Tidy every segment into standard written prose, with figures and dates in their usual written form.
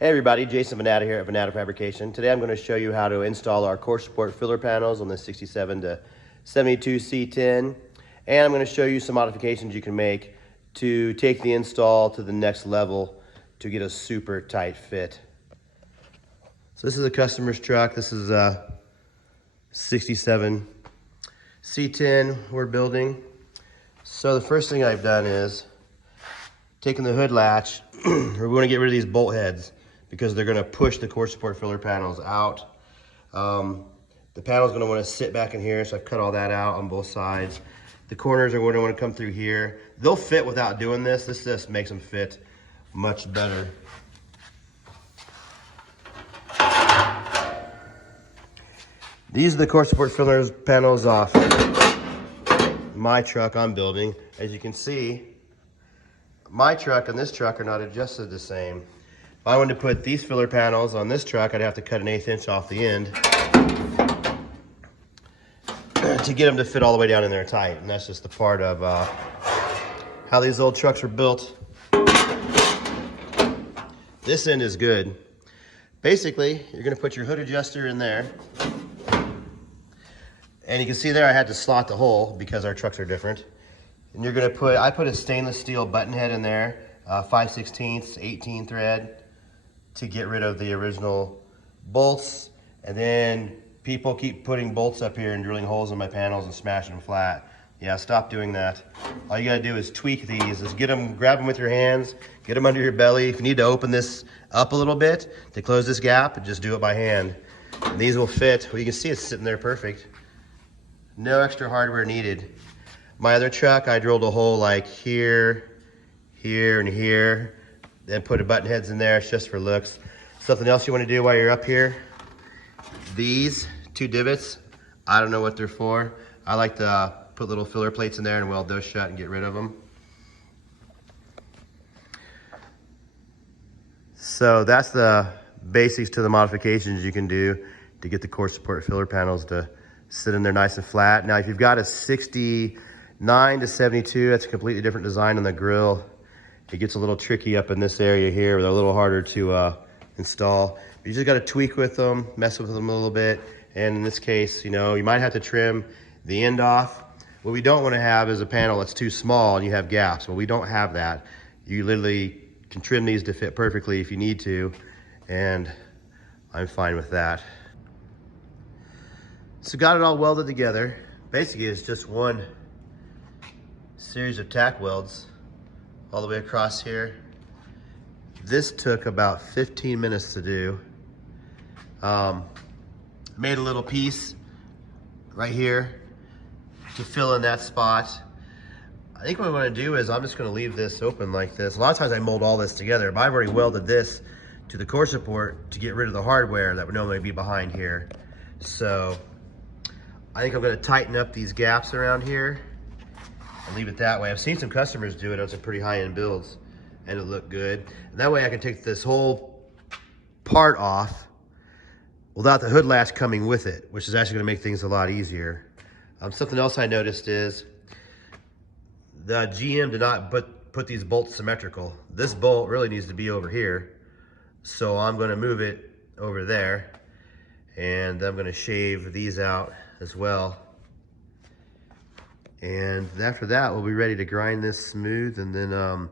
Hey everybody, Jason Venata here at Venata Fabrication. Today I'm going to show you how to install our core support filler panels on the 67 to 72 C10. And I'm going to show you some modifications you can make to take the install to the next level to get a super tight fit. So this is a customer's truck. This is a 67 C10 we're building. So the first thing I've done is taken the hood latch. We're going to get rid of these bolt heads, because they're going to push the core support filler panels out. The panel's going to want to sit back in here, so I've cut all that out on both sides. The corners are going to want to come through here. They'll fit without doing this. This just makes them fit much better. These are the core support filler panels off my truck I'm building. As you can see, my truck and this truck are not adjusted the same. If I wanted to put these filler panels on this truck, I'd have to cut an 1/8 inch off the end to get them to fit all the way down in there tight. And that's just the part of how these old trucks were built. This end is good. Basically, you're gonna put your hood adjuster in there. And you can see there I had to slot the hole because our trucks are different. And you're gonna I put a stainless steel button head in there, 5/16, 18 thread, to get rid of the original bolts. And then people keep putting bolts up here and drilling holes in my panels and smashing them flat. Yeah, stop doing that. All you gotta do is tweak these, is grab them with your hands, get them under your belly. If you need to open this up a little bit to close this gap, just do it by hand. And these will fit. Well, you can see it's sitting there perfect. No extra hardware needed. My other truck, I drilled a hole like here, here, and here, then put a button heads in there. It's just for looks. Something else you want to do while you're up here, these two divots, I don't know what they're for. I like to put little filler plates in there and weld those shut and get rid of them. So that's the basics to the modifications you can do to get the core support filler panels to sit in there nice and flat. Now, if you've got a 69 to 72, that's a completely different design on the grill. It gets a little tricky up in this area here, where they're a little harder to install. You just got to tweak with them, mess with them a little bit. And in this case, you know, you might have to trim the end off. What we don't want to have is a panel that's too small and you have gaps. Well, we don't have that. You literally can trim these to fit perfectly if you need to, and I'm fine with that. So got it all welded together. Basically, it's just one series of tack welds all the way across here. This took about 15 minutes to do. Made a little piece right here to fill in that spot. I think what I'm gonna do is I'm just gonna leave this open like this. A lot of times I mold all this together, but I've already welded this to the core support to get rid of the hardware that would normally be behind here. So I think I'm gonna tighten up these gaps around here and leave it that way. I've seen some customers do it on some pretty high-end builds and it looked good. And that way I can take this whole part off without the hood latch coming with it, which is actually gonna make things a lot easier. Something else I noticed is the GM did not put these bolts symmetrical. This bolt really needs to be over here. So I'm gonna move it over there, and I'm gonna shave these out as well. And after that, we'll be ready to grind this smooth and then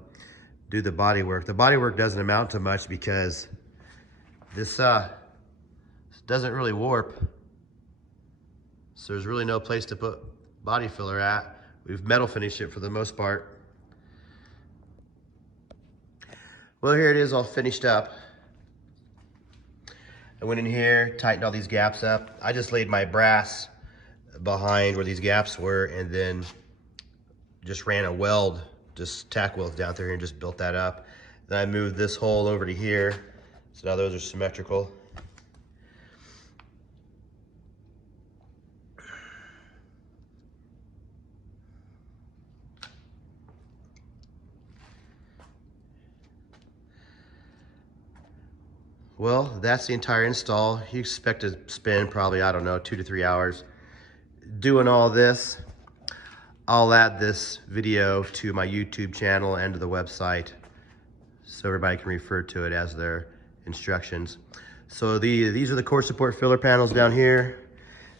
do the body work. The body work doesn't amount to much because this doesn't really warp. So there's really no place to put body filler at. We've metal finished it for the most part. Well, here it is all finished up. I went in here, tightened all these gaps up. I just laid my brass behind where these gaps were and then just ran a weld, just tack welds down through here and just built that up. Then I moved this hole over to here. So now those are symmetrical. Well, that's the entire install. You expect to spend probably, I don't know, 2 to 3 hours doing all this. I'll add this video to my YouTube channel and to the website so everybody can refer to it as they're instructions. So these are the core support filler panels down here.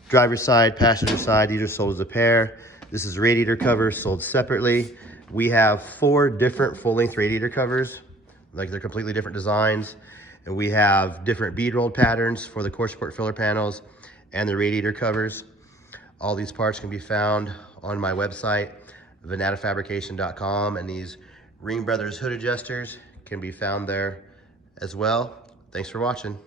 Driver's side, passenger side, these are sold as a pair. This is radiator covers sold separately. We have 4 different full-length radiator covers, like they're completely different designs. And we have different bead rolled patterns for the core support filler panels and the radiator covers. All these parts can be found on my website, vanatafabrication.com, and these Ring Brothers hood adjusters can be found there as well. Thanks for watching.